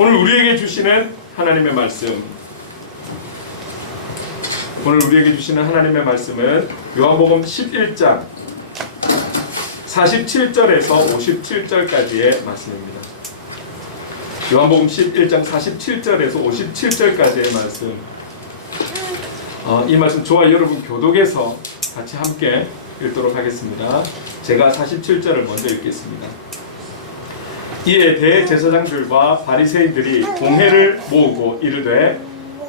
오늘 우리에게 주시는 하나님의 말씀, 오늘 우리에게 주시는 하나님의 말씀은 요한복음 11장 47절에서 57절까지의 말씀입니다. 요한복음 11장 47절에서 57절까지의 말씀. 이 말씀 저와 여러분 교독에서 같이 함께 읽도록 하겠습니다. 제가 47절을 먼저 읽겠습니다. 이에 대제사장들과 바리새인들이 공회를 모으고 이르되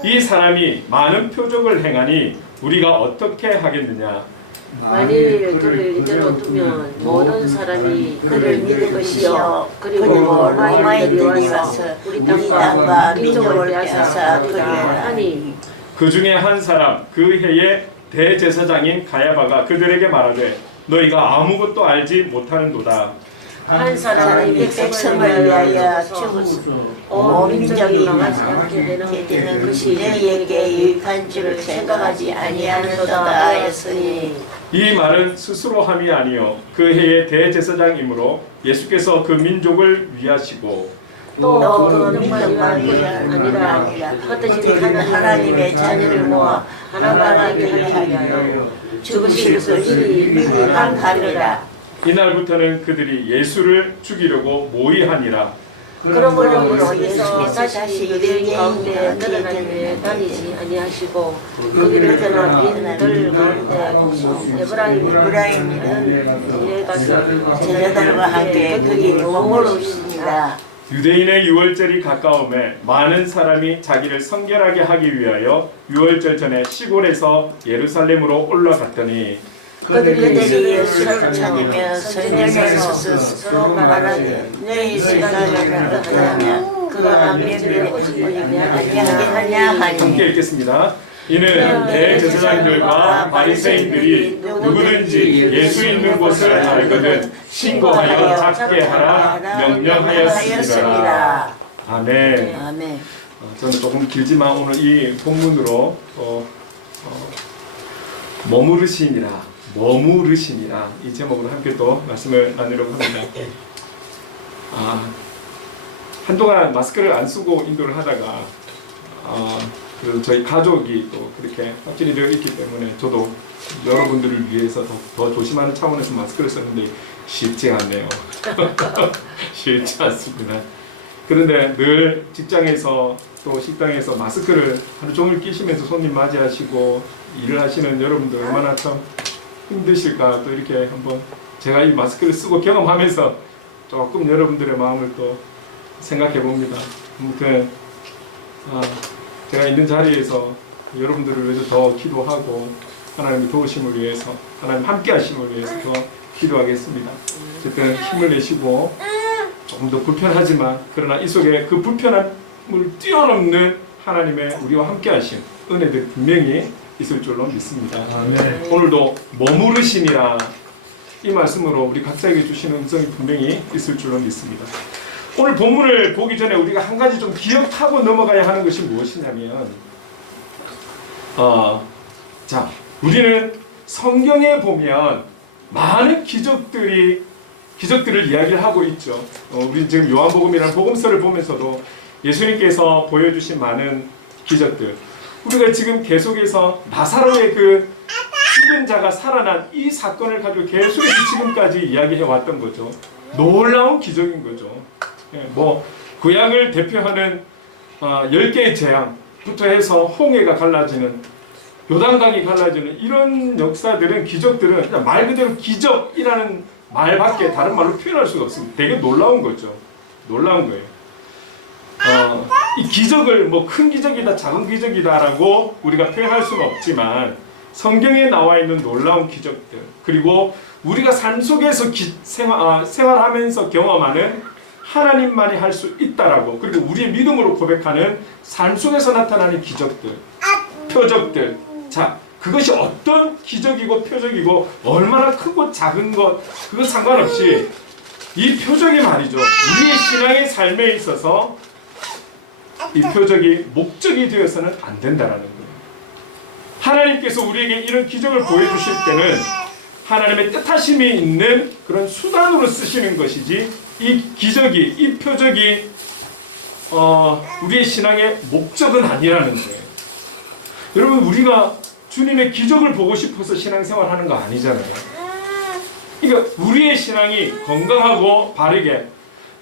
이 사람이 많은 표적을 행하니 우리가 어떻게 하겠느냐. 만일 그를 이대로 두면 모든 사람이 그를 믿을 것이요 그리고 로마인들이 와서 우리 땅과 민족을 빼앗아 그를 하니 그 중에 한 사람 그 해에 대제사장인 가야바가 그들에게 말하되 너희가 아무것도 알지 못하는도다. 한 사람이 백성을 위하여 죽은 온 민족이 망하게 되는 것이 너희에게 유익한 줄을 생각하지 아니하는도다 하였으니 이 말은 스스로 함이 아니요 그 해의 대제사장이므로 예수께서 그 민족을 위하시고 또 그 민족만이 아니라 흩어진 하나님의 자녀를 모아 하나가 되게 하기 위하여 죽으실 것이 미리한 하리라. 이날부터는 그들이 예수를 죽이려고 모의하니라. 그러므로 예수께서 다시 유대인 가운데 늘어나게 다니지 아니하시고 거기를 떠나 빈들 가운데 에브라임은 이에 가서 제자들과 함께 거기 머무르시니라. 유대인의 유월절이 가까움에 많은 사람이 자기를 성결하게 하기 위하여 유월절 전에 시골에서 예루살렘으로 올라갔더니 그들이 예수를 찾으며 성전에서 서로 말하되 너희 시간을 어떠하냐 그가 면밀히 오지 아니하냐 하니 함께 읽겠습니다. 이는 대제사장들과 바리새인들이 누구든지 예수 있는 곳을 알거든 신고하여 잡게 하라 명령하였습니다. 아멘. 아멘. 저는 조금 길지만 오늘 이 본문으로 머무르시니라 이 제목으로 함께 또 말씀을 나누려고 합니다. 한동안 마스크를 안 쓰고 인도를 하다가 그리고 저희 가족이 또 그렇게 확진이 되어 있기 때문에 저도 여러분들을 위해서 더 조심하는 차원에서 마스크를 썼는데 쉽지 않네요. 쉽지 않습니다. 그런데 늘 직장에서 또 식당에서 마스크를 하루 종일 끼시면서 손님 맞이하시고 일을 하시는 여러분들 얼마나 참 힘드실까. 또 이렇게 한번 제가 이 마스크를 쓰고 경험하면서 조금 여러분들의 마음을 또 생각해 봅니다. 아무튼 제가 있는 자리에서 여러분들을 위해서 더 기도하고 하나님의 도우심을 위해서 하나님 함께 하심을 위해서 더 기도하겠습니다. 어쨌든 힘을 내시고 조금 더 불편하지만 그러나 이 속에 그 불편함을 뛰어넘는 하나님의 우리와 함께 하심 은혜들 분명히 있을 줄로 믿습니다. 아멘. 오늘도 머무르시니라 이 말씀으로 우리 각자에게 주시는 음성이 분명히 있을 줄로 믿습니다. 오늘 본문을 보기 전에 우리가 한 가지 좀 기억하고 넘어가야 하는 것이 무엇이냐면 자, 우리는 성경에 보면 많은 기적들을 이야기를 하고 있죠. 우리 지금 요한복음이라는 복음서를 보면서도 예수님께서 보여주신 많은 기적들, 우리가 지금 계속해서 나사로의 그 죽은 자가 살아난 이 사건을 가지고 계속해서 지금까지 이야기해 왔던 거죠. 놀라운 기적인 거죠. 뭐 구약을 대표하는 10개의 재앙부터 해서 홍해가 갈라지는, 요단강이 갈라지는 이런 역사들은, 기적들은 그냥 말 그대로 기적이라는 말밖에 다른 말로 표현할 수가 없습니다. 되게 놀라운 거죠. 놀라운 거예요. 이 기적을 뭐 큰 기적이다 작은 기적이다라고 우리가 표현할 수는 없지만 성경에 나와 있는 놀라운 기적들, 그리고 우리가 삶 속에서 생활하면서 경험하는 하나님만이 할 수 있다라고, 그리고 우리의 믿음으로 고백하는 삶 속에서 나타나는 기적들, 표적들. 자, 그것이 어떤 기적이고 표적이고 얼마나 크고 작은 것, 그거 상관없이 이 표적이 말이죠, 우리의 신앙의 삶에 있어서 이 표적이 목적이 되어서는 안 된다라는 거예요. 하나님께서 우리에게 이런 기적을 보여주실 때는 하나님의 뜻하심이 있는 그런 수단으로 쓰시는 것이지, 이 기적이, 이 표적이 우리의 신앙의 목적은 아니라는 거예요. 여러분, 우리가 주님의 기적을 보고 싶어서 신앙생활하는 거 아니잖아요. 그러니까 우리의 신앙이 건강하고 바르게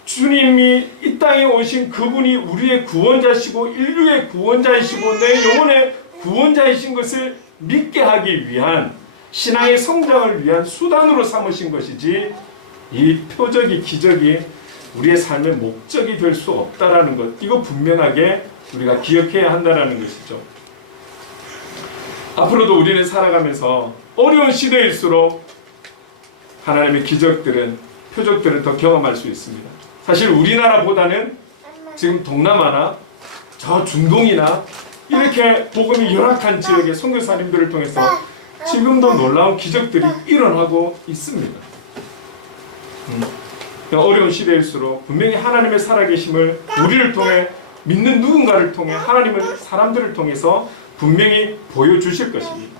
주님이 이 땅에 오신 그분이 우리의 구원자시고 인류의 구원자이시고 내 영혼의 구원자이신 것을 믿게 하기 위한 신앙의 성장을 위한 수단으로 삼으신 것이지, 이 표적이 기적이 우리의 삶의 목적이 될 수 없다라는 것, 이거 분명하게 우리가 기억해야 한다는 것이죠. 앞으로도 우리는 살아가면서 어려운 시대일수록 하나님의 기적들은, 표적들은 더 경험할 수 있습니다. 사실 우리나라보다는 지금 동남아나 저 중동이나 이렇게 복음이 열악한 지역의 선교사님들을 통해서 지금도 놀라운 기적들이 일어나고 있습니다. 어려운 시대일수록 분명히 하나님의 살아계심을 우리를 통해, 믿는 누군가를 통해, 하나님을 사람들을 통해서 분명히 보여주실 것입니다.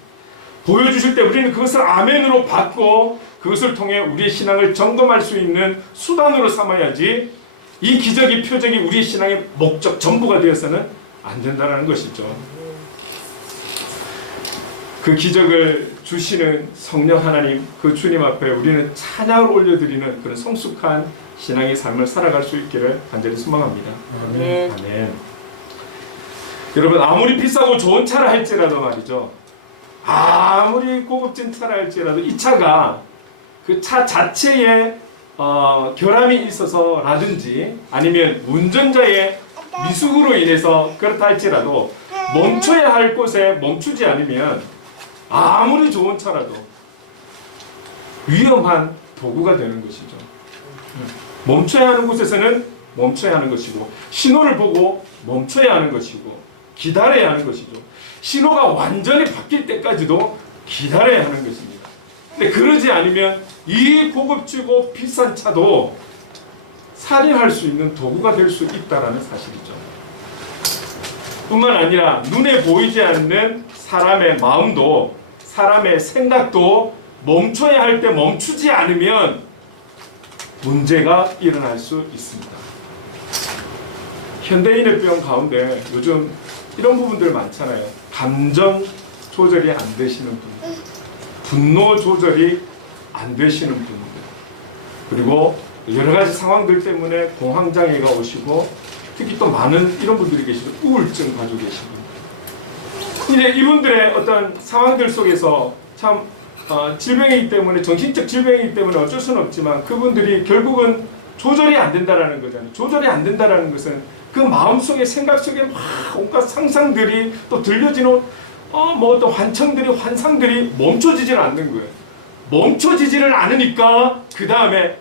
보여주실 때 우리는 그것을 아멘으로 받고 그것을 통해 우리의 신앙을 점검할 수 있는 수단으로 삼아야지, 이 기적이, 표적이 우리의 신앙의 목적, 전부가 되어서는 안 된다는 것이죠. 그 기적을 주시는 성령 하나님, 그 주님 앞에 우리는 찬양을 올려드리는 그런 성숙한 신앙의 삶을 살아갈 수 있기를 간절히 소망합니다. 아멘. 아멘. 여러분, 아무리 비싸고 좋은 차라 할지라도 말이죠, 아무리 고급진 차라 할지라도 이 차가 그 차 자체에 결함이 있어서라든지 아니면 운전자의 미숙으로 인해서 그렇다 할지라도 멈춰야 할 곳에 멈추지 않으면 아무리 좋은 차라도 위험한 도구가 되는 것이죠. 멈춰야 하는 곳에서는 멈춰야 하는 것이고, 신호를 보고 멈춰야 하는 것이고, 기다려야 하는 것이죠. 신호가 완전히 바뀔 때까지도 기다려야 하는 것입니다. 근데 그러지 않으면 이 고급지고 비싼 차도 살인할 수 있는 도구가 될 수 있다는 사실이죠. 뿐만 아니라 눈에 보이지 않는 사람의 마음도, 사람의 생각도 멈춰야 할 때 멈추지 않으면 문제가 일어날 수 있습니다. 현대인의 병 가운데 요즘 이런 부분들 많잖아요. 감정 조절이 안 되시는 분들, 분노 조절이 안 되시는 분들, 그리고 여러 가지 상황들 때문에 공황장애가 오시고, 특히 또 많은 이런 분들이 계시고 우울증 가지고 계시고, 이제 이분들의 어떤 상황들 속에서 참 질병이기 때문에, 정신적 질병이기 때문에 어쩔 수는 없지만 그분들이 결국은 조절이 안 된다라는 거잖아요. 조절이 안 된다라는 것은 그 마음속에, 생각 속에 막 온갖 상상들이 또 들려지는 또 환청들이, 환상들이 멈춰지지를 않는 거예요. 멈춰지지를 않으니까 그 다음에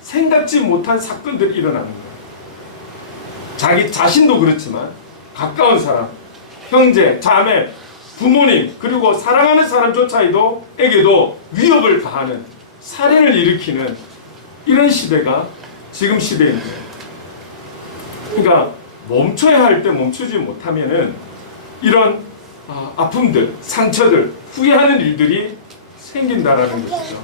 생각지 못한 사건들이 일어나는 거예요. 자기 자신도 그렇지만 가까운 사람, 형제, 자매, 부모님, 그리고 사랑하는 사람조차에게도 위협을 가하는, 살인을 일으키는 이런 시대가 지금 시대인 거예요. 그러니까 멈춰야 할 때 멈추지 못하면은 이런 아픔들, 상처들, 후회하는 일들이 생긴다라는 것이죠.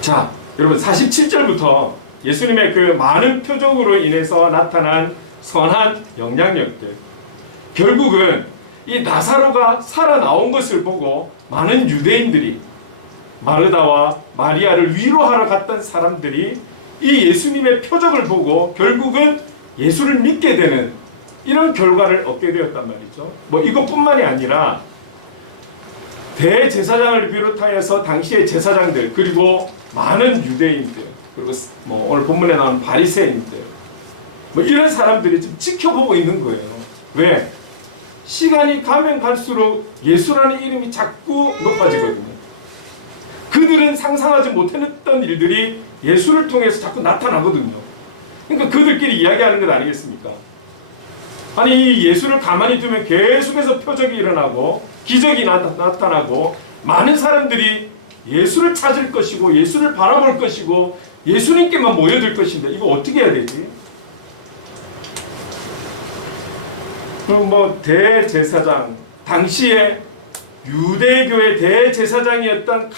자, 여러분, 47절부터 예수님의 그 많은 표적으로 인해서 나타난 선한 영향력들, 결국은 이 나사로가 살아나온 것을 보고 많은 유대인들이, 마르다와 마리아를 위로하러 갔던 사람들이 이 예수님의 표적을 보고 결국은 예수를 믿게 되는 이런 결과를 얻게 되었단 말이죠. 이것뿐만이 아니라 대제사장을 비롯하여서 당시의 제사장들, 그리고 많은 유대인들, 그리고 오늘 본문에 나오는 바리새인들, 이런 사람들이 지금 지켜보고 있는 거예요. 왜? 시간이 가면 갈수록 예수라는 이름이 자꾸 높아지거든요. 그들은 상상하지 못했던 일들이 예수를 통해서 자꾸 나타나거든요. 그러니까 그들끼리 이야기하는 것 아니겠습니까? 아니, 이 예수를 가만히 두면 계속해서 표적이 일어나고 기적이 나타나고 많은 사람들이 예수를 찾을 것이고 예수를 바라볼 것이고 예수님께만 모여들 것인데 이거 어떻게 해야 되지? 그럼 대제사장, 당시에 유대교의 대제사장이었던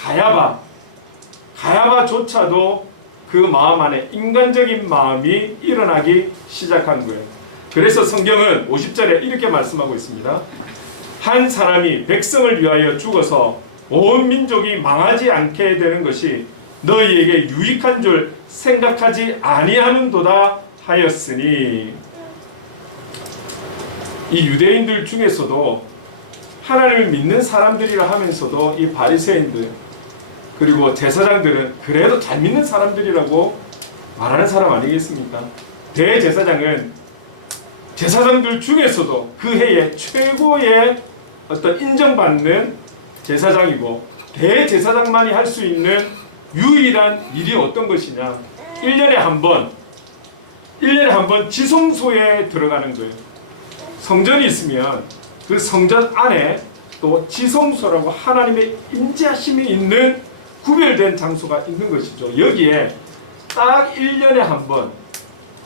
가야바조차도 그 마음 안에 인간적인 마음이 일어나기 시작한 거예요. 그래서 성경은 50절에 이렇게 말씀하고 있습니다. 한 사람이 백성을 위하여 죽어서 온 민족이 망하지 않게 되는 것이 너희에게 유익한 줄 생각하지 아니하는도다 하였으니, 이 유대인들 중에서도 하나님을 믿는 사람들이라 하면서도 이 바리새인들 그리고 제사장들은 그래도 잘 믿는 사람들이라고 말하는 사람 아니겠습니까? 대제사장은 제사장들 중에서도 그 해에 최고의 어떤 인정받는 제사장이고, 대제사장만이 할 수 있는 유일한 일이 어떤 것이냐, 1년에 한 번 지성소에 들어가는 거예요. 성전이 있으면 그 성전 안에 또 지성소라고 하나님의 임재하심이 있는 구별된 장소가 있는 것이죠. 여기에 딱 1년에 한 번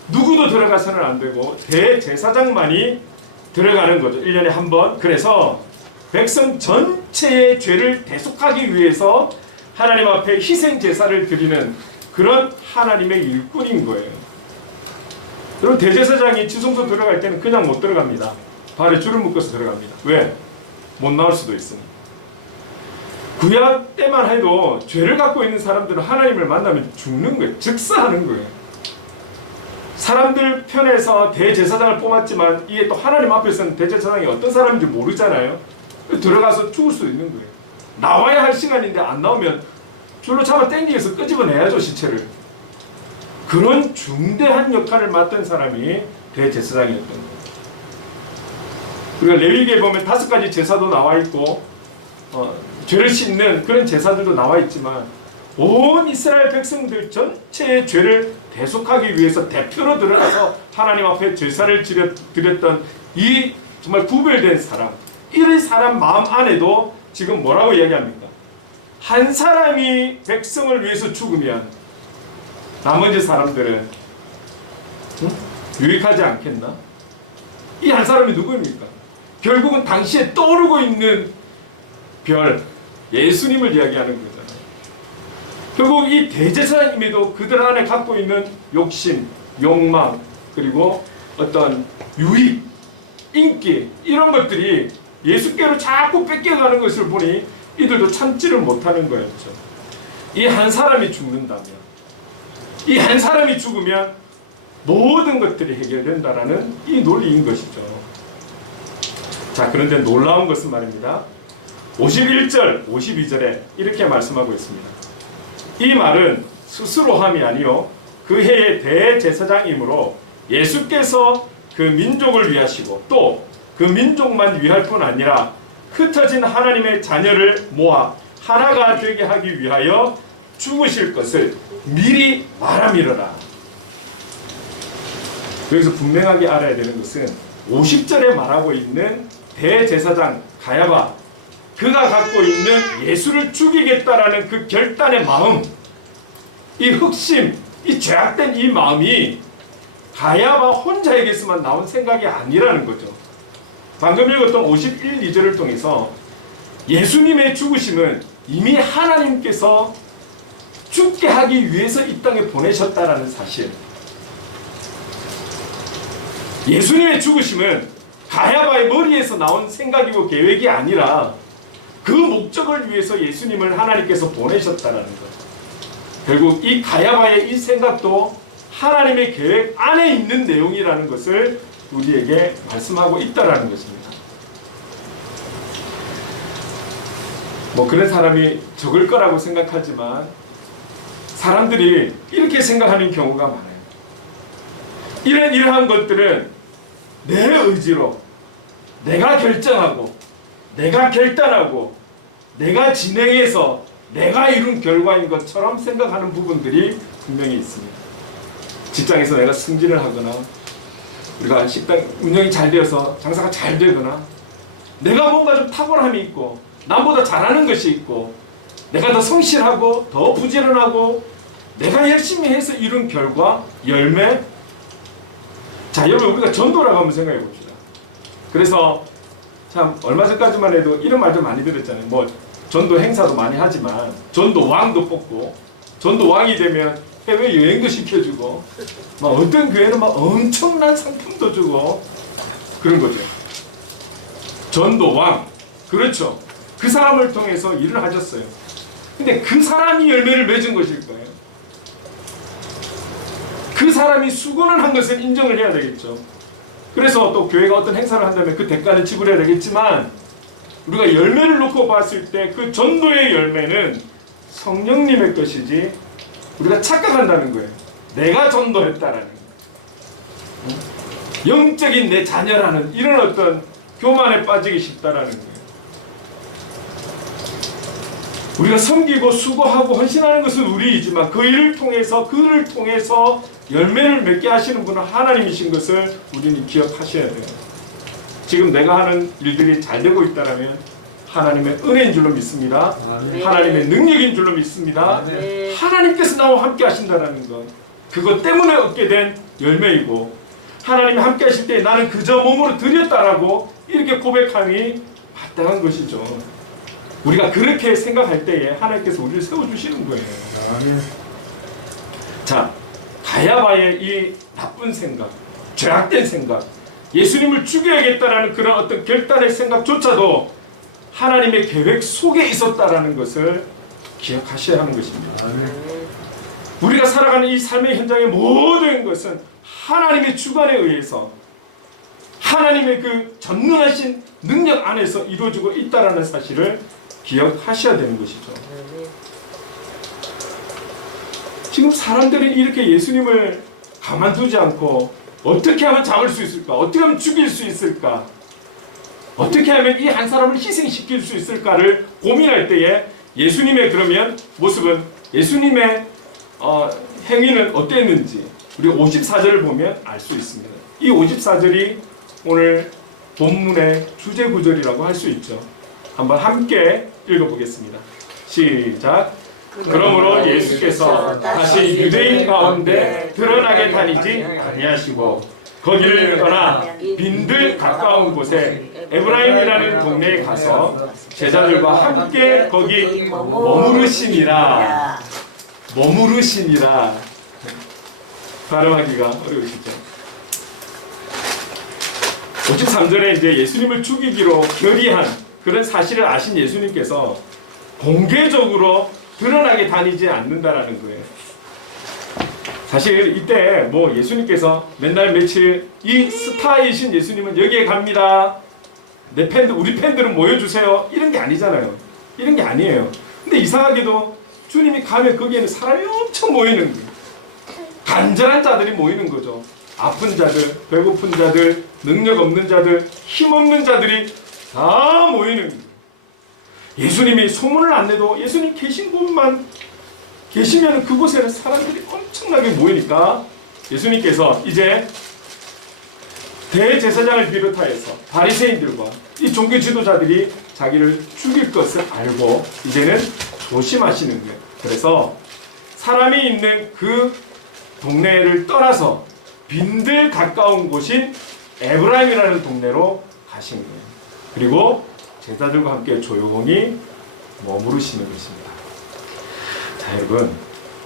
누구도 들어가서는 안 되고 대제사장만이 들어가는 거죠. 1년에 한 번. 그래서 백성 전체의 죄를 대속하기 위해서 하나님 앞에 희생 제사를 드리는 그런 하나님의 일꾼인 거예요. 여러분, 대제사장이 지성소 들어갈 때는 그냥 못 들어갑니다. 발에 줄을 묶어서 들어갑니다. 왜? 못 나올 수도 있으니. 구약 때만 해도 죄를 갖고 있는 사람들은 하나님을 만나면 죽는 거예요. 즉사하는 거예요. 사람들 편에서 대제사장을 뽑았지만 이게 또 하나님 앞에서는 대제사장이 어떤 사람인지 모르잖아요. 들어가서 죽을 수도 있는 거예요. 나와야 할 시간인데 안 나오면 줄로 잡아 당기면서 끄집어내야죠, 시체를. 그런 중대한 역할을 맡은 사람이 대제사장이었던 거예요. 우리가 레위기에 보면 5가지 제사도 나와 있고 죄를 씻는 그런 제사들도 나와 있지만, 온 이스라엘 백성들 전체의 죄를 대속하기 위해서 대표로 들어가서 하나님 앞에 제사를 드렸던 이 정말 구별된 사람, 이 사람 마음 안에도 지금 뭐라고 이야기합니까? 한 사람이 백성을 위해서 죽으면 나머지 사람들은 유익하지 않겠나? 이 한 사람이 누구입니까? 결국은 당시에 떠오르고 있는 별, 예수님을 이야기하는 거잖아요. 결국 이 대제사장임에도 그들 안에 갖고 있는 욕심, 욕망, 그리고 어떤 유익, 인기, 이런 것들이 예수께로 자꾸 뺏겨가는 것을 보니 이들도 참지를 못하는 거였죠. 이 한 사람이 죽는다면, 이 한 사람이 죽으면 모든 것들이 해결된다라는 이 논리인 것이죠. 자, 그런데 놀라운 것은 말입니다. 51절, 52절에 이렇게 말씀하고 있습니다. 이 말은 스스로 함이 아니요 그 해의 대제사장이므로 예수께서 그 민족을 위하시고 또 그 민족만 위할 뿐 아니라 흩어진 하나님의 자녀를 모아 하나가 되게 하기 위하여 죽으실 것을 미리 말함이로라. 여기서 분명하게 알아야 되는 것은 50절에 말하고 있는 대제사장 가야바, 그가 갖고 있는 예수를 죽이겠다라는 그 결단의 마음, 이 흑심, 이 죄악된 이 마음이 가야바 혼자에게서만 나온 생각이 아니라는 거죠. 방금 읽었던 51, 2절을 통해서 예수님의 죽으심은 이미 하나님께서 죽게 하기 위해서 이 땅에 보내셨다라는 사실, 예수님의 죽으심은 가야바의 머리에서 나온 생각이고 계획이 아니라 그 목적을 위해서 예수님을 하나님께서 보내셨다라는 것. 결국 이 가야바의 이 생각도 하나님의 계획 안에 있는 내용이라는 것을 우리에게 말씀하고 있다라는 것입니다. 뭐 그런 사람이 적을 거라고 생각하지만 사람들이 이렇게 생각하는 경우가 많아요. 이러한 것들은 내 의지로 내가 결정하고 내가 결단하고 내가 진행해서 내가 이룬 결과인 것처럼 생각하는 부분들이 분명히 있습니다. 직장에서 내가 승진을 하거나 우리가 식당 운영이 잘 되어서 장사가 잘 되거나 내가 뭔가 좀 탁월함이 있고 남보다 잘하는 것이 있고 내가 더 성실하고 더 부지런하고 내가 열심히 해서 이룬 결과, 열매. 자, 여러분, 우리가 전도라고 한번 생각해 봅시다. 그래서 참 얼마 전까지만 해도 이런 말도 많이 들었잖아요. 뭐 전도 행사도 많이 하지만 전도 왕도 뽑고 전도 왕이 되면 해외 여행도 시켜주고 막 어떤 교회는 막 엄청난 상품도 주고 그런 거죠. 전도왕, 그렇죠. 그 사람을 통해서 일을 하셨어요. 근데 그 사람이 열매를 맺은 것일 거예요. 그 사람이 수고는 한 것은 인정을 해야 되겠죠. 그래서 또 교회가 어떤 행사를 한다면 그 대가는 지불해야 되겠지만 우리가 열매를 놓고 봤을 때 그 전도의 열매는 성령님의 것이지 우리가 착각한다는 거예요. 내가 전도했다라는 거예요. 영적인 내 자녀라는 이런 어떤 교만에 빠지기 쉽다라는 거예요. 우리가 섬기고 수고하고 헌신하는 것은 우리이지만 그 일을 통해서 그를 통해서 열매를 맺게 하시는 분은 하나님이신 것을 우리는 기억하셔야 돼요. 지금 내가 하는 일들이 잘 되고 있다면 하나님의 은혜인 줄로 믿습니다. 네. 하나님의 능력인 줄로 믿습니다. 네. 하나님께서 나와 함께 하신다는 것, 그것 때문에 얻게 된 열매이고 하나님이 함께 하실 때 나는 그저 몸으로 드렸다라고 이렇게 고백함이 마땅한 것이죠. 우리가 그렇게 생각할 때에 하나님께서 우리를 세워주시는 거예요. 자, 가야바의 이 나쁜 생각, 죄악된 생각, 예수님을 죽여야겠다라는 그런 어떤 결단의 생각조차도 하나님의 계획 속에 있었다라는 것을 기억하셔야 하는 것입니다. 우리가 살아가는 이 삶의 현장의 모든 것은 하나님의 주관에 의해서 하나님의 그 전능하신 능력 안에서 이루어지고 있다라는 사실을 기억하셔야 되는 것이죠. 지금 사람들이 이렇게 예수님을 가만두지 않고 어떻게 하면 잡을 수 있을까? 어떻게 하면 죽일 수 있을까? 어떻게 하면 이 한 사람을 희생시킬 수 있을까를 고민할 때에 예수님의 그러면 모습은 예수님의 행위는 어땠는지 우리 54절을 보면 알 수 있습니다. 이 54절이 오늘 본문의 주제 구절이라고 할 수 있죠. 한번 함께 읽어보겠습니다. 시작. 그러므로 예수께서 다시 유대인 가운데 드러나게 다니지 아니하시고 거기를 떠나 빈들 가까운 곳에 에브라임이라는 동네에 가서 제자들과 함께 거기 머무르시니라. 머무르시니라. 발음하기가 어려우시죠? 53절에 이제 예수님을 죽이기로 결의한 그런 사실을 아신 예수님께서 공개적으로 드러나게 다니지 않는다라는 거예요. 사실 이때 뭐 예수님께서 맨날 며칠 이 스타이신 예수님은 여기에 갑니다. 내 팬들, 우리 팬들은 모여주세요. 이런 게 아니잖아요. 이런 게 아니에요. 근데 이상하게도 주님이 가면 거기에는 사람이 엄청 모이는 거예요. 간절한 자들이 모이는 거죠. 아픈 자들, 배고픈 자들, 능력 없는 자들, 힘 없는 자들이 다 모이는 거예요. 예수님이 소문을 안 내도 예수님 계신 곳만 계시면 그곳에는 사람들이 엄청나게 모이니까 예수님께서 이제 대제사장을 비롯하여서 바리새인들과 이 종교 지도자들이 자기를 죽일 것을 알고 이제는 조심하시는 거예요. 그래서 사람이 있는 그 동네를 떠나서 빈들 가까운 곳인 에브라임이라는 동네로 가신 거예요. 그리고 제자들과 함께 조용히 머무르시는 것입니다. 자, 여러분,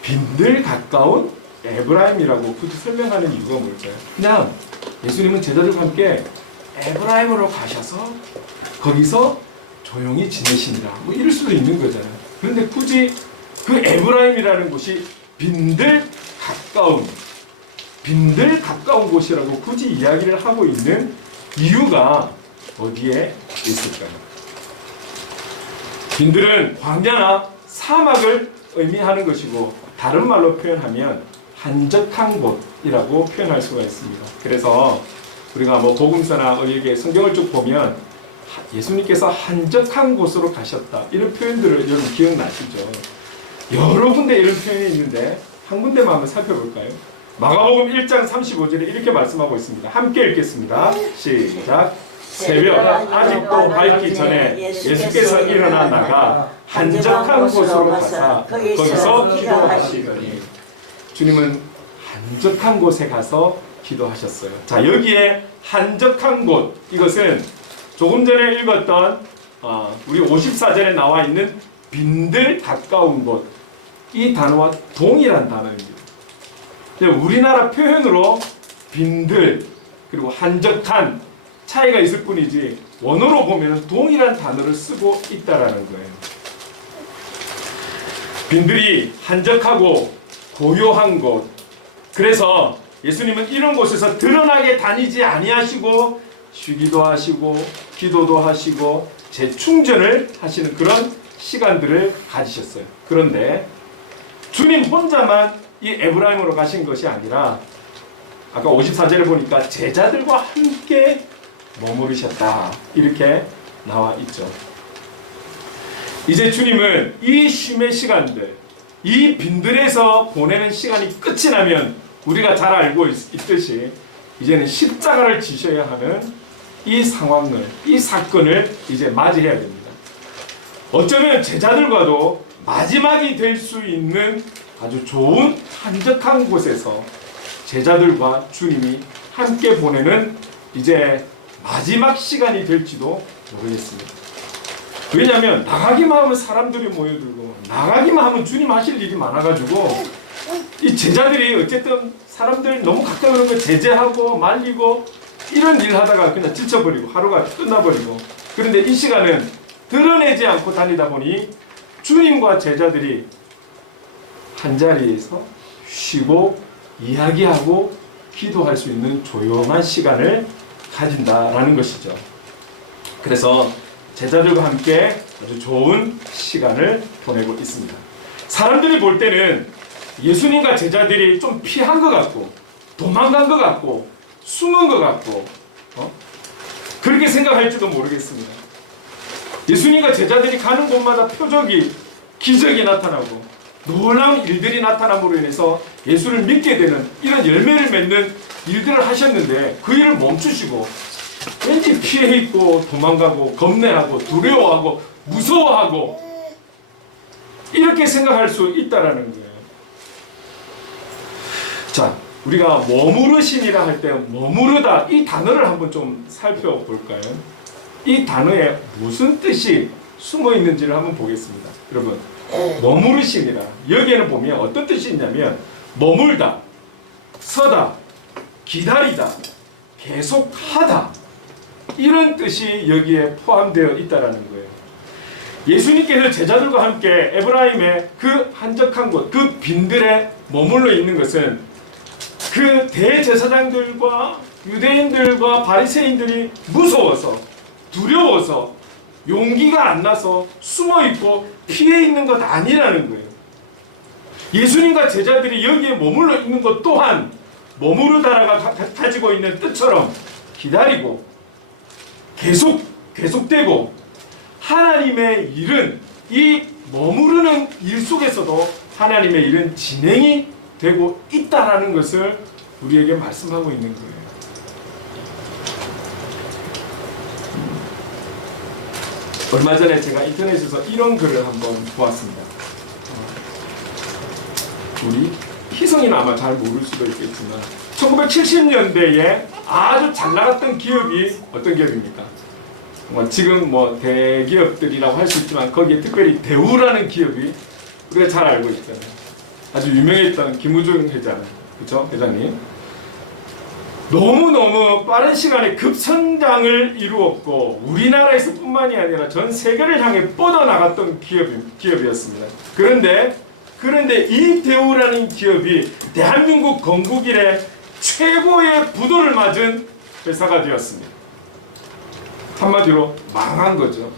빈들 가까운 에브라임이라고 굳이 설명하는 이유가 뭘까요? 그냥 예수님은 제자들과 함께 에브라임으로 가셔서 거기서 조용히 지내시니라 뭐 이럴 수도 있는 거잖아요. 그런데 굳이 그 에브라임이라는 곳이 빈들 가까운 곳이라고 굳이 이야기를 하고 있는 이유가 어디에 있을까요? 빈들은 광야나 사막을 의미하는 것이고 다른 말로 표현하면 한적한 곳이라고 표현할 수가 있습니다. 그래서 우리가 뭐 복음서나 어디에 성경을 쭉 보면 예수님께서 한적한 곳으로 가셨다 이런 표현들을 여러분 기억나시죠? 여러 군데 이런 표현이 있는데 한 군데만 한번 살펴볼까요? 마가복음 1장 35절에 이렇게 말씀하고 있습니다. 함께 읽겠습니다. 시작. 새벽 아직도 밝기 전에 예수께서 일어나 나가 한적한 곳으로 가사 거기서 기도하시더니 주님은 한적한 곳에 가서 기도하셨어요. 자, 여기에 한적한 곳, 이것은 조금 전에 읽었던 우리 54절에 나와 있는 빈들 가까운 곳, 이 단어와 동일한 단어입니다. 우리나라 표현으로 빈들 그리고 한적한 차이가 있을 뿐이지 원어로 보면 동일한 단어를 쓰고 있다라는 거예요. 빈들이 한적하고 고요한 곳. 그래서 예수님은 이런 곳에서 드러나게 다니지 아니하시고 쉬기도 하시고 기도도 하시고 재충전을 하시는 그런 시간들을 가지셨어요. 그런데 주님 혼자만 이 에브라임으로 가신 것이 아니라 아까 54절에 보니까 제자들과 함께 머무르셨다 이렇게 나와 있죠. 이제 주님은 이 쉼의 시간들, 이 빈들에서 보내는 시간이 끝이 나면 우리가 잘 알고 있듯이 이제는 십자가를 지셔야 하는 이 상황을, 이 사건을 이제 맞이해야 됩니다. 어쩌면 제자들과도 마지막이 될 수 있는 아주 좋은 한적한 곳에서 제자들과 주님이 함께 보내는 이제 마지막 시간이 될지도 모르겠습니다. 왜냐하면 나가기만 하면 사람들이 모여들고 나가기만 하면 주님 하실 일이 많아가지고 이 제자들이 어쨌든 사람들 너무 가까이 오는 거 제재하고 말리고 이런 일 하다가 그냥 지쳐버리고 하루가 끝나버리고, 그런데 이 시간은 드러내지 않고 다니다 보니 주님과 제자들이 한자리에서 쉬고 이야기하고 기도할 수 있는 조용한 시간을 가진다라는 것이죠. 그래서 제자들과 함께 아주 좋은 시간을 보내고 있습니다. 사람들이 볼 때는 예수님과 제자들이 좀 피한 것 같고 도망간 것 같고 숨은 것 같고 그렇게 생각할지도 모르겠습니다. 예수님과 제자들이 가는 곳마다 표적이 기적이 나타나고 놀라운 일들이 나타남으로 인해서 예수를 믿게 되는 이런 열매를 맺는 일들을 하셨는데 그 일을 멈추시고 왠지 피해 있고 도망가고 겁내하고 두려워하고 무서워하고 이렇게 생각할 수 있다라는 거예요. 자, 우리가 머무르신이라 할 때 머무르다 이 단어를 한번 좀 살펴볼까요? 이 단어에 무슨 뜻이 숨어 있는지를 한번 보겠습니다. 여러분, 머무르신이라 여기에는 보면 어떤 뜻이 있냐면 머물다, 서다, 기다리다, 계속하다 이런 뜻이 여기에 포함되어 있다라는 거예요. 예수님께서 제자들과 함께 에브라임의 그 한적한 곳, 그 빈들에 머물러 있는 것은 그 대제사장들과 유대인들과 바리새인들이 무서워서 두려워서 용기가 안 나서 숨어있고 피해 있는 것 아니라는 거예요. 예수님과 제자들이 여기에 머물러 있는 것 또한 머무르다라가 가지고 있는 뜻처럼 기다리고 계속되고 하나님의 일은 이 머무르는 일 속에서도 하나님의 일은 진행이 되고 있다라는 것을 우리에게 말씀하고 있는 거예요. 얼마 전에 제가 인터넷에서 이런 글을 한번 보았습니다. 우리 희성이는 아마 잘 모를 수도 있겠지만 1970년대에 아주 잘 나갔던 기업이 어떤 기업입니까? 지금 대기업들이라고 할 수 있지만 거기에 특별히 대우라는 기업이 우리가 잘 알고 있잖아요. 아주 유명했던 김우중 회장, 그렇죠? 회장님. 너무너무 빠른 시간에 급성장을 이루었고 우리나라에서 뿐만이 아니라 전 세계를 향해 뻗어나갔던 기업이었습니다. 그런데 이 대우라는 기업이 대한민국 건국 이래 최고의 부도를 맞은 회사가 되었습니다. 한마디로 망한 거죠.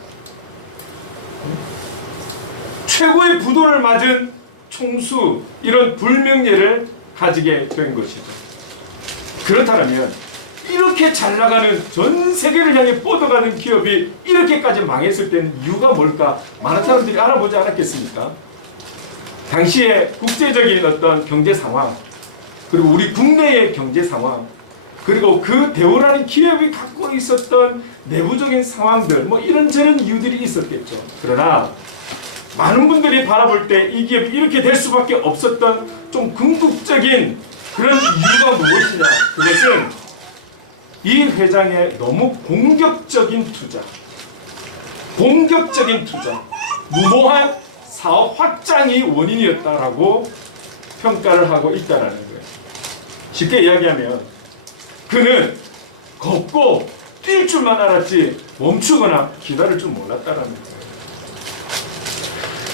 최고의 부도를 맞은 총수, 이런 불명예를 가지게 된 것이죠. 그렇다면 이렇게 잘 나가는 전 세계를 향해 뻗어가는 기업이 이렇게까지 망했을 때는 이유가 뭘까? 많은 사람들이 알아보지 않았겠습니까? 당시에 국제적인 어떤 경제 상황, 그리고 우리 국내의 경제 상황, 그리고 그 대우라는 기업이 갖고 있었던 내부적인 상황들, 이런저런 이유들이 있었겠죠. 그러나 많은 분들이 바라볼 때 이 기업이 이렇게 될 수밖에 없었던 좀 궁극적인 그런 이유가 무엇이냐? 그것은 이 회장의 너무 공격적인 투자, 무모한 사업 확장이 원인이었다라고 평가를 하고 있다는 거예요. 쉽게 이야기하면 그는 걷고 뛸 줄만 알았지 멈추거나 기다릴 줄 몰랐다라는 거예요.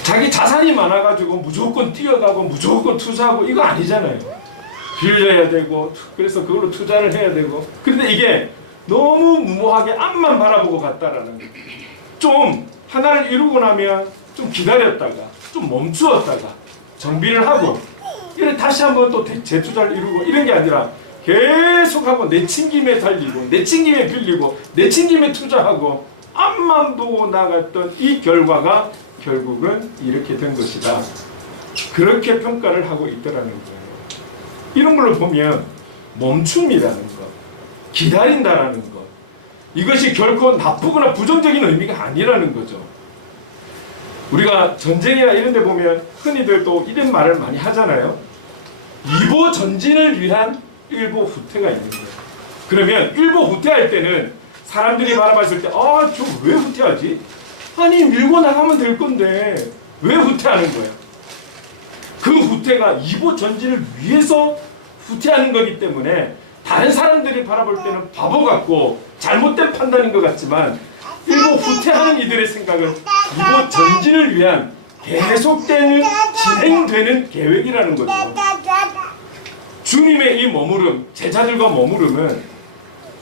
자기 자산이 많아가지고 무조건 뛰어가고 무조건 투자하고 이거 아니잖아요. 빌려야 되고 그래서 그걸로 투자를 해야 되고 그런데 이게 너무 무모하게 앞만 바라보고 갔다라는 거예요. 좀 하나를 이루고 나면 좀 기다렸다가 좀 멈추었다가 정비를 하고 이래 다시 한번 또 재투자를 이루고 이런 게 아니라 계속하고 내친김에 달리고 내친김에 빌리고 내친김에 투자하고 앞만 보고 나갔던 이 결과가 결국은 이렇게 된 것이다. 그렇게 평가를 하고 있더라는 거예요. 이런 걸로 보면 멈춤이라는 것, 기다린다라는 것, 이것이 결코 나쁘거나 부정적인 의미가 아니라는 거죠. 우리가 전쟁이나 이런 데 보면 흔히들 또 이런 말을 많이 하잖아요. 이보 전진을 위한 일보 후퇴가 있는 거예요. 그러면 일보 후퇴할 때는 사람들이 바라봤을 때 아, 저 왜 후퇴하지? 아니 밀고 나가면 될 건데 왜 후퇴하는 거야? 그 후퇴가 이보 전진을 위해서 후퇴하는 거기 때문에 다른 사람들이 바라볼 때는 바보 같고 잘못된 판단인 것 같지만 일보 후퇴하는 이들의 생각은 이보 전진을 위한 계속되는 진행되는 계획이라는 거죠. 주님의 이 머무름, 제자들과 머무름은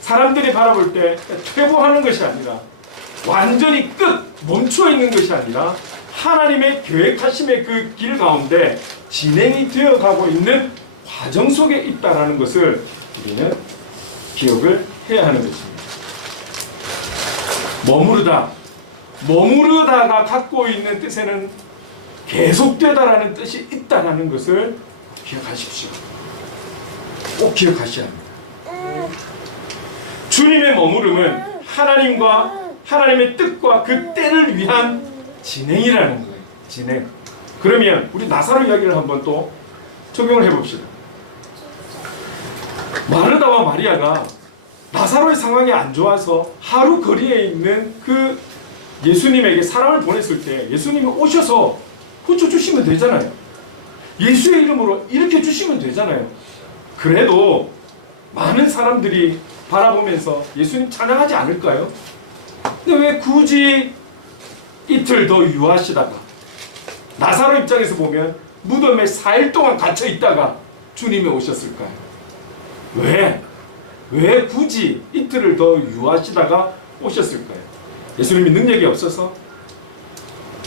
사람들이 바라볼 때 퇴보하는 것이 아니라 완전히 끝 멈춰 있는 것이 아니라 하나님의 계획하심의 그 길 가운데 진행이 되어가고 있는 과정 속에 있다라는 것을 우리는 기억을 해야 하는 것입니다. 머무르다가 갖고 있는 뜻에는 계속되다라는 뜻이 있다라는 것을 기억하십시오. 꼭 기억하셔야 합니다. 주님의 머무름은 하나님의 뜻과 그 때를 위한 진행이라는 거예요. 진행. 그러면 우리 나사로 이야기를 한번 또 적용을 해봅시다. 마르다와 마리아가 나사로의 상황이 안 좋아서 하루 거리에 있는 그 예수님에게 사람을 보냈을 때 예수님이 오셔서 고쳐주시면 되잖아요. 예수의 이름으로 일으켜 주시면 되잖아요. 그래도 많은 사람들이 바라보면서 예수님 찬양하지 않을까요? 근데 왜 굳이 이틀 더 유하시다가 나사로 입장에서 보면 무덤에 4일 동안 갇혀 있다가 주님이 오셨을까요? 왜 굳이 이틀을 더 유하시다가 오셨을까요? 예수님이 능력이 없어서?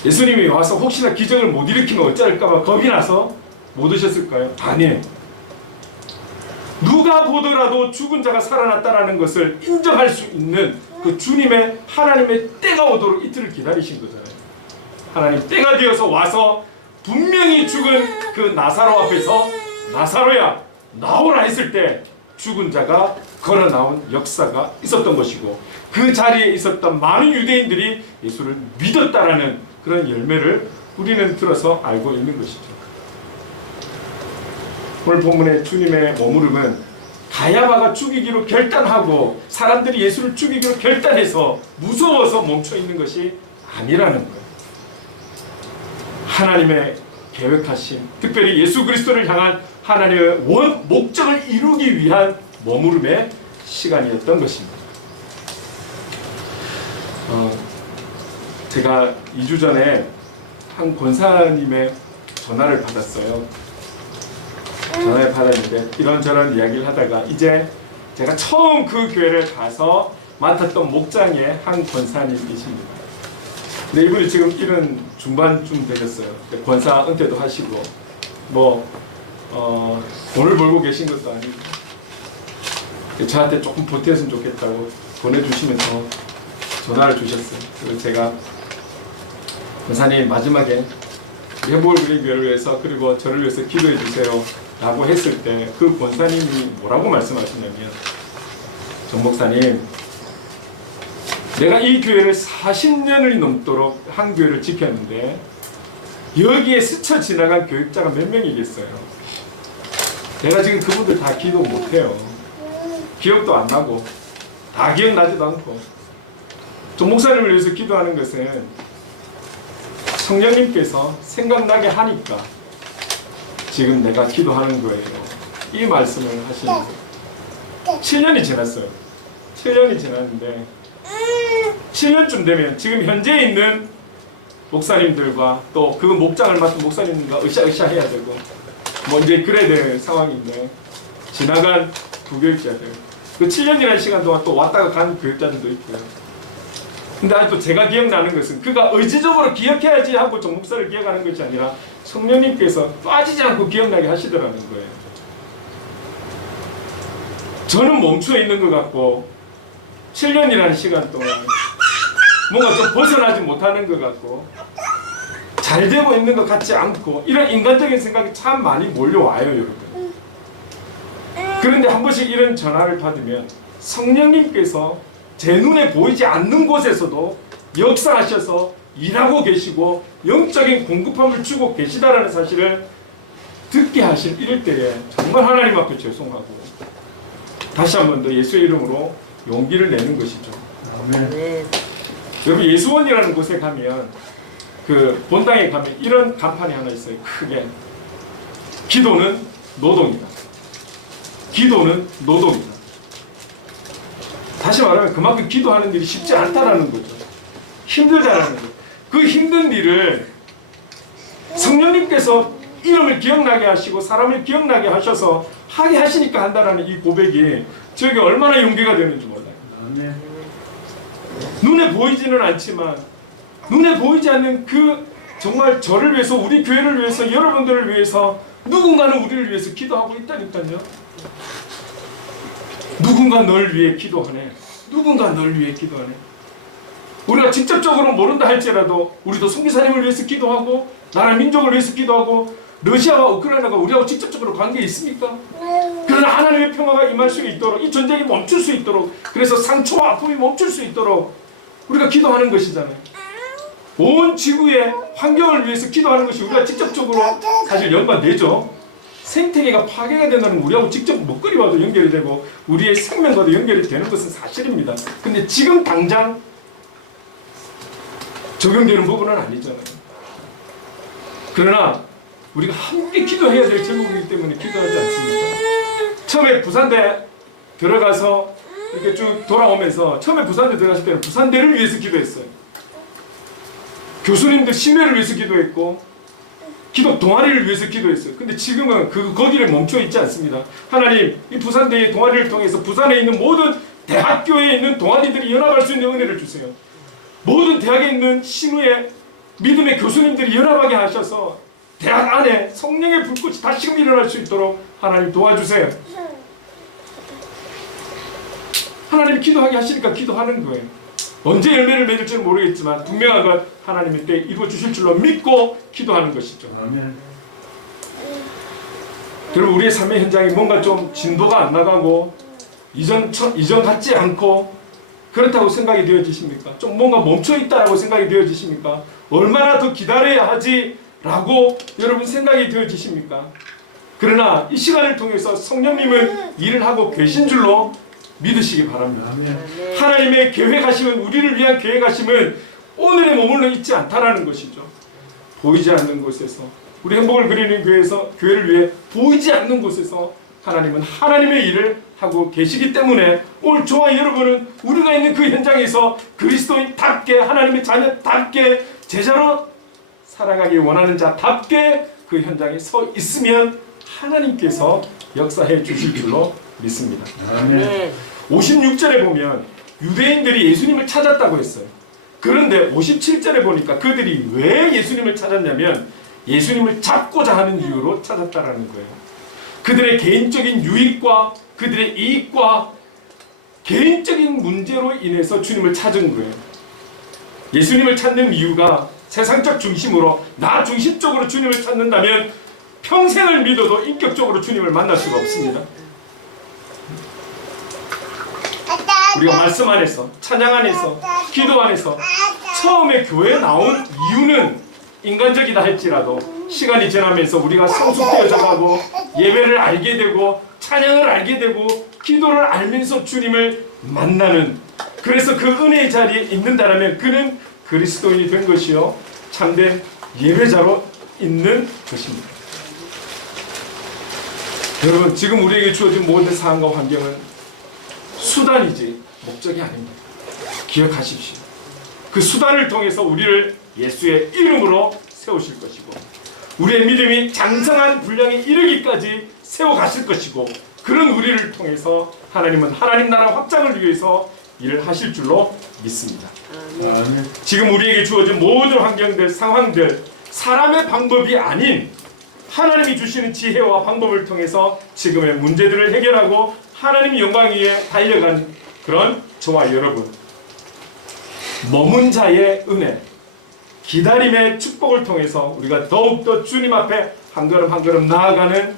예수님이 와서 혹시나 기적을 못 일으키면 어쩔까봐 겁이 나서 못 오셨을까요? 아니에요. 누가 보더라도 죽은 자가 살아났다라는 것을 인정할 수 있는 그 주님의 하나님의 때가 오도록 이틀을 기다리신 거잖아요. 하나님 때가 되어서 와서 분명히 죽은 그 나사로 앞에서 나사로야 나오라 했을 때 죽은 자가 걸어 나온 역사가 있었던 것이고 그 자리에 있었던 많은 유대인들이 예수를 믿었다라는 그런 열매를 우리는 들어서 알고 있는 것이죠. 오늘 본문의 주님의 머무름은 가야바가 죽이기로 결단하고 사람들이 예수를 죽이기로 결단해서 무서워서 멈춰 있는 것이 아니라는 거예요. 하나님의 계획하신 특별히 예수 그리스도를 향한 하나님의 목적을 이루기 위한 머무름의 시간이었던 것입니다. 제가 2주 전에 한 권사님의 전화를 받았어요. 전화를 받았는데 이런저런 이야기를 하다가 이제 제가 처음 그 교회를 가서 맡았던 목장의 한 권사님이십니다. 근데 이분이 지금 일은 중반쯤 되셨어요. 권사 은퇴도 하시고 돈을 벌고 계신 것도 아니고 저한테 조금 보태었으면 좋겠다고 보내주시면서 전화를 주셨어요. 그래서 제가 권사님 마지막에 해볼그린 교회를 위해서 그리고 저를 위해서 기도해 주세요 라고 했을 때 그 권사님이 뭐라고 말씀하시냐면 정 목사님 내가 이 교회를 40년이 넘도록 한 교회를 지켰는데 여기에 스쳐 지나간 교육자가 몇 명이겠어요. 내가 지금 그분들 다 기도 못해요. 기억도 안 나고 다 기억나지도 않고 정 목사님을 위해서 기도하는 것은 성령님께서 생각나게 하니까 지금 내가 기도하는 거예요. 이 말씀을 하시는 거예요. 7년이 지났어요. 7년이 지났는데 7년쯤 되면 지금 현재 있는 목사님들과 또 그 목장을 맡은 목사님과 으쌰으쌰 해야 되고 뭐 이제 그래야 될 상황인데 지나간 부교육자들 그 7년이라는 시간 동안 또 왔다가 간 교육자들도 있고요. 근데 아직도 제가 기억나는 것은 그가 의지적으로 기억해야지 하고 정 목사를 기억하는 것이 아니라 성령님께서 빠지지 않고 기억나게 하시더라는 거예요. 저는 멈춰 있는 것 같고 7년이라는 시간 동안 뭔가 좀 벗어나지 못하는 것 같고 잘 되고 있는 것 같지 않고 이런 인간적인 생각이 참 많이 몰려와요, 여러분. 그런데 한 번씩 이런 전화를 받으면 성령님께서 제 눈에 보이지 않는 곳에서도 역사하셔서 일하고 계시고 영적인 공급함을 주고 계시다라는 사실을 듣게 하실 이럴 때에 정말 하나님 앞에 죄송하고 다시 한 번 더 예수의 이름으로 용기를 내는 것이죠. 아멘. 여러분 예수원이라는 곳에 가면 그 본당에 가면 이런 간판이 하나 있어요. 크게 기도는 노동이다. 기도는 노동이다. 다시 말하면 그만큼 기도하는 일이 쉽지 않다라는 거죠. 힘들다라는 거죠. 그 힘든 일을 성령님께서 이름을 기억나게 하시고 사람을 기억나게 하셔서 하게 하시니까 한다라는 이 고백이 저에게 얼마나 용기가 되는지 몰라요. 눈에 보이지는 않지만 눈에 보이지 않는 그 정말 저를 위해서 우리 교회를 위해서 여러분들을 위해서 누군가는 우리를 위해서 기도하고 있다니까요. 누군가 널 위해 기도하네. 누군가 널 위해 기도하네. 우리가 직접적으로 모른다 할지라도 우리도 송기사님을 위해서 기도하고 나라 민족을 위해서 기도하고 러시아와 우크라이나가 우리하고 직접적으로 관계 있습니까? 그러나 하나님의 평화가 임할 수 있도록 이 전쟁이 멈출 수 있도록 그래서 상처와 아픔이 멈출 수 있도록 우리가 기도하는 것이잖아요. 온 지구의 환경을 위해서 기도하는 것이 우리가 직접적으로 사실 연관되죠. 생태계가 파괴가 된다는 우리하고 직접 먹거리와도 연결이 되고 우리의 생명과도 연결이 되는 것은 사실입니다. 근데 지금 당장 적용되는 부분은 아니잖아요. 그러나 우리가 함께 기도해야 될 제목이기 때문에 기도하지 않습니까? 처음에 부산대 들어가서 이렇게 쭉 돌아오면서 처음에 부산대 들어갔을 때는 부산대를 위해서 기도했어요. 교수님들 심회를 위해서 기도했고 기도 동아리를 위해서 기도했어요. 근데 지금은 거기를 멈춰 있지 않습니다. 하나님, 이 부산대의 동아리를 통해서 부산에 있는 모든 대학교에 있는 동아리들이 연합할 수 있는 은혜를 주세요. 모든 대학에 있는 신우의 믿음의 교수님들이 연합하게 하셔서 대학 안에 성령의 불꽃이 다시금 일어날 수 있도록 하나님 도와주세요. 하나님 기도하게 하시니까 기도하는 거예요. 언제 열매를 맺을지는 모르겠지만 분명한 것 하나님의 때 이루어 주실 줄로 믿고 기도하는 것이죠. 아멘. 여러분 우리의 삶의 현장이 뭔가 좀 진도가 안 나가고 이전 같지 않고 그렇다고 생각이 되어지십니까? 좀 뭔가 멈춰있다라고 생각이 되어지십니까? 얼마나 더 기다려야 하지? 라고 여러분 생각이 되어지십니까? 그러나 이 시간을 통해서 성령님은 일을 하고 계신 줄로 믿으시기 바랍니다. 아멘. 하나님의 계획하심은 우리를 위한 계획하심은 오늘에 머물러 있지 않다라는 것이죠. 보이지 않는 곳에서 우리 행복을 그리는 교회를 위해 보이지 않는 곳에서 하나님은 하나님의 일을 하고 계시기 때문에 오늘 저와 여러분은 우리가 있는 그 현장에서 그리스도인답게 하나님의 자녀답게 제자로 살아가기 원하는 자답게 그 현장에 서 있으면 하나님께서 역사해 주실 줄로 믿습니다. 아멘. 56절에 보면 유대인들이 예수님을 찾았다고 했어요. 그런데 57절에 보니까 그들이 왜 예수님을 찾았냐면 예수님을 잡고자 하는 이유로 찾았다라는 거예요. 그들의 개인적인 유익과 그들의 이익과 개인적인 문제로 인해서 주님을 찾은 거예요. 예수님을 찾는 이유가 세상적 중심으로 나 중심적으로 주님을 찾는다면 평생을 믿어도 인격적으로 주님을 만날 수가 없습니다. 우리가 말씀 안에서 찬양 안에서 기도 안에서 처음에 교회에 나온 이유는 인간적이다 할지라도 시간이 지나면서 우리가 성숙되어져 가고 예배를 알게 되고 찬양을 알게 되고 기도를 알면서 주님을 만나는 그래서 그 은혜의 자리에 있는다라면 그는 그리스도인이 된 것이요 참된 예배자로 있는 것입니다. 여러분, 지금 우리에게 주어진 모든 상황과 환경은 수단이지 목적이 아닙니다. 기억하십시오. 그 수단을 통해서 우리를 예수의 이름으로 세우실 것이고, 우리의 믿음이 장성한 분량에 이르기까지 세워가실 것이고, 그런 우리를 통해서 하나님은 하나님 나라 확장을 위해서 일을 하실 줄로 믿습니다. 지금 우리에게 주어진 모든 환경들, 상황들, 사람의 방법이 아닌 하나님이 주시는 지혜와 방법을 통해서 지금의 문제들을 해결하고 하나님의 영광 위에 달려간 그런 저와 여러분, 머문 자의 은혜, 기다림의 축복을 통해서 우리가 더욱더 주님 앞에 한 걸음 한 걸음 나아가는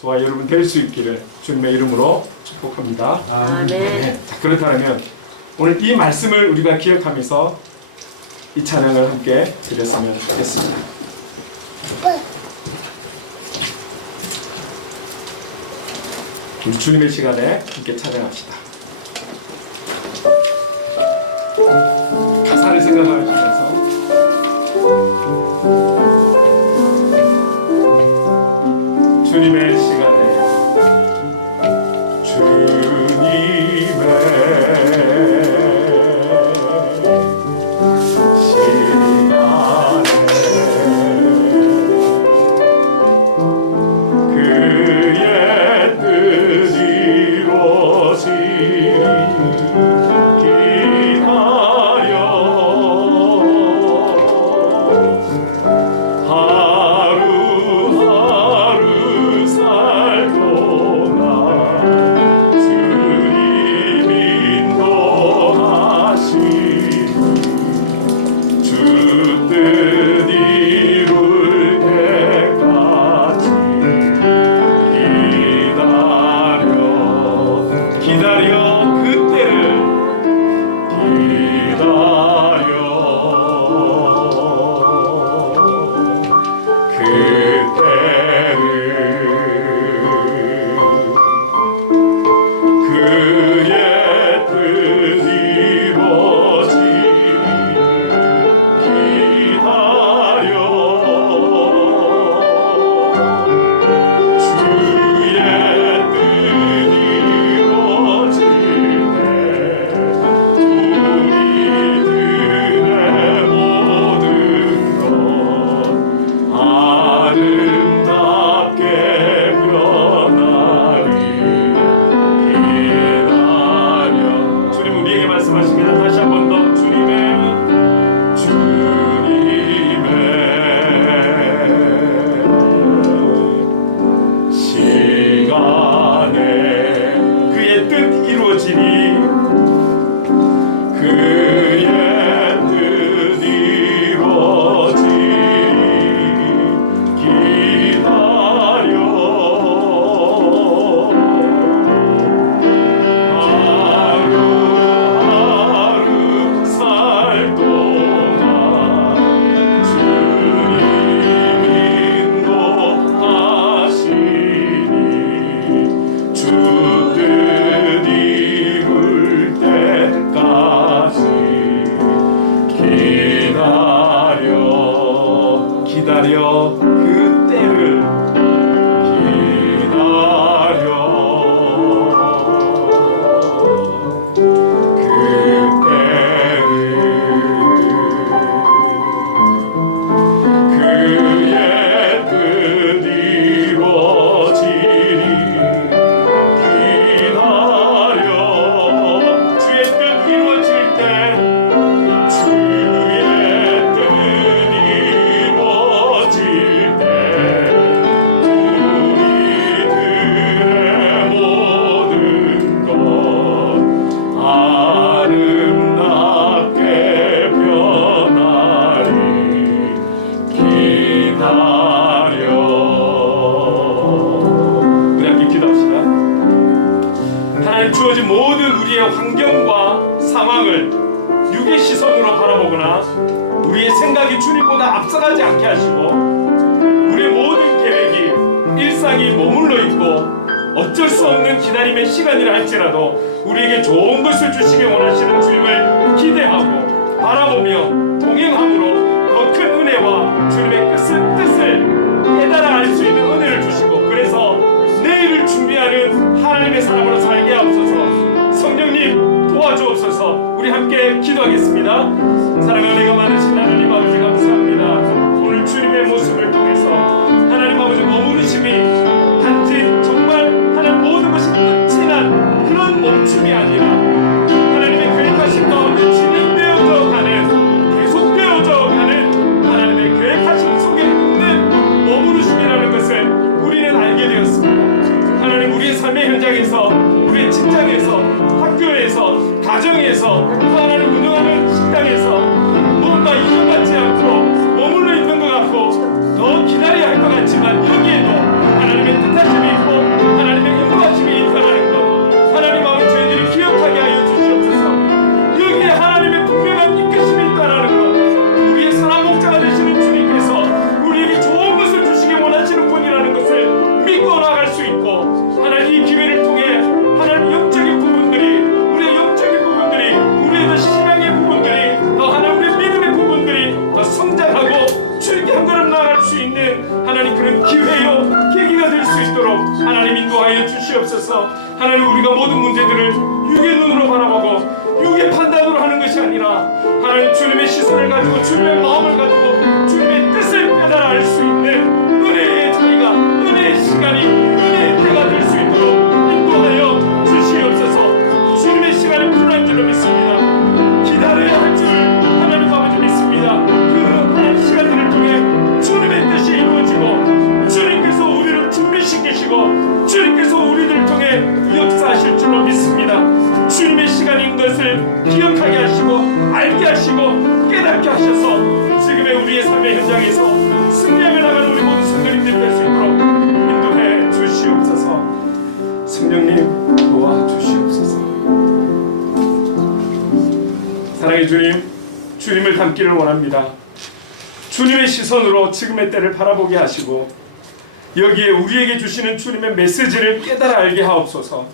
저와 여러분 될 수 있기를 주님의 이름으로 축복합니다. 아멘. 네, 자, 그렇다면 오늘 이 말씀을 우리가 기억하면서 이 찬양을 함께 드렸으면 좋겠습니다. 우리 주님의 시간에 함께 찬양합시다. 가사를 생각하시면서 주님의 시간에 그의 뜻 이루어지기 우리의 생각이 주님보다 앞서가지 않게 하시고 우리의 모든 계획이 일상이 머물러 있고 어쩔 수 없는 기다림의 시간이라 할지라도 우리에게 좋은 것을 주시기 원하시는 주님을 기대하고 바라보며 동행함으로 더 큰 은혜와 주님의 뜻을 깨달아 알 수 있는 은혜를 주시고, 그래서 내일을 현장에서, 우리의 직장에서, 학교에서, 가정에서, 또 하나님 운영하는 식당에서 뭔가 인정받지 않고 머물러 있는 것 같고 더 기다려야 할 것 같지만 여기에도 하나님의 뜻하심이 있고 하나님의 인도하심이 있다는 것, 하나님 마음에 저희들이 기억하게 하여 주시옵소서. 여기에 하나님의 분명한 이끄심이 있다는 것, 우리의 선한 목자가 되시는 주님께서 우리에게 좋은 것을 주시기 원하시는 분이라는 것을 믿고 나아갈 수 있고, 하나님 이 기회를 통해 하나님 영적인 부분들이, 우리의 영적인 부분들이, 우리의 더 신앙의 부분들이, 더 하나님의 믿음의 부분들이 더 성장하고 주님께 한 걸음 나아갈 수 있는 하나님 그런 기회요 계기가 될 수 있도록 하나님 인도하여 주시옵소서. 하나님 우리가 모든 문제들을 육의 눈으로 바라보고 육의 판단으로 하는 것이 아니라 하나님 주님의 시선을 가지고 주님의 마음을 가지고 주님의 뜻을 깨달아 알 수 있는 은혜의 자리가, 은혜의 시간이, 은혜의 때가 될 수 있도록 인도하여 주시옵소서. 주님의 시간이 필요한 줄로 믿습니다. 기다려야 할 줄 하나님 아버지 믿습니다. 그 시간들을 통해 주님의 뜻이 이루어지고 주님께서 우리를 준비시키시고 주님께서 우리를 통해 역사하실 줄로 믿습니다. 주님의 시간인 것을 기억하게 하시고 알게 하시고 깨닫게 하셔서 지금의 우리의 삶의 현장에서 승리하며 나가는 우리 모든 성도님들 될 수 있도록 인도해 주시옵소서. 성령님 도와주시옵소서. 사랑의 주님, 주님을 닮기를 원합니다. 주님의 시선으로 지금의 때를 바라보게 하시고 여기에 우리에게 주시는 주님의 메시지를 깨달아 알게 하옵소서.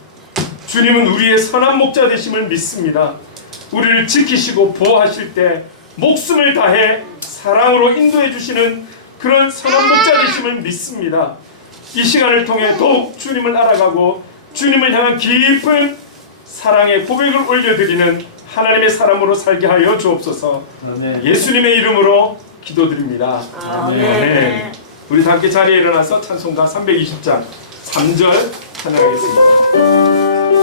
주님은 우리의 선한 목자 되심을 믿습니다. 우리를 지키시고 보호하실 때 목숨을 다해 사랑으로 인도해 주시는 그런 선한 목자 되심을 믿습니다. 이 시간을 통해 더욱 주님을 알아가고 주님을 향한 깊은 사랑의 고백을 올려드리는 하나님의 사람으로 살게 하여 주옵소서. 아멘. 예수님의 이름으로 기도드립니다. 아멘. 우리 다 함께 자리에 일어나서 찬송가 320장 3절 찬양하겠습니다.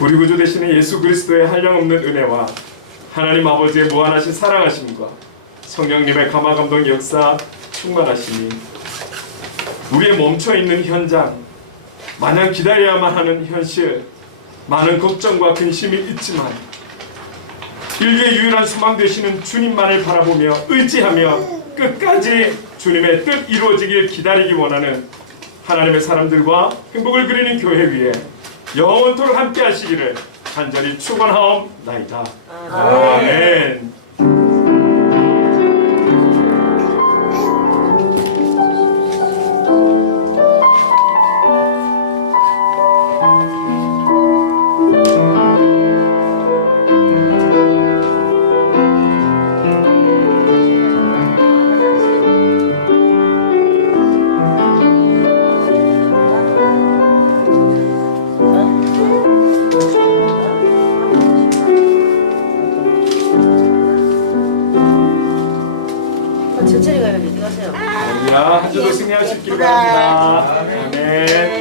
우리 구주 되시는 예수 그리스도의 한량없는 은혜와 하나님 아버지의 무한하신 사랑하심과 성령님의 감화감동 역사 충만하심이 우리의 멈춰있는 현장, 마냥 기다려야만 하는 현실, 많은 걱정과 근심이 있지만 인류의 유일한 소망 되시는 주님만을 바라보며 의지하며 끝까지 주님의 뜻 이루어지길 기다리기 원하는 하나님의 사람들과 행복을 그리는 교회 위에 영원토록 함께 하시기를 간절히 축원하옵나이다. 아멘. 천천히 가야지. 들어가세요. 할렐루야. 한 주도 승리하시길 바랍니다. 아멘.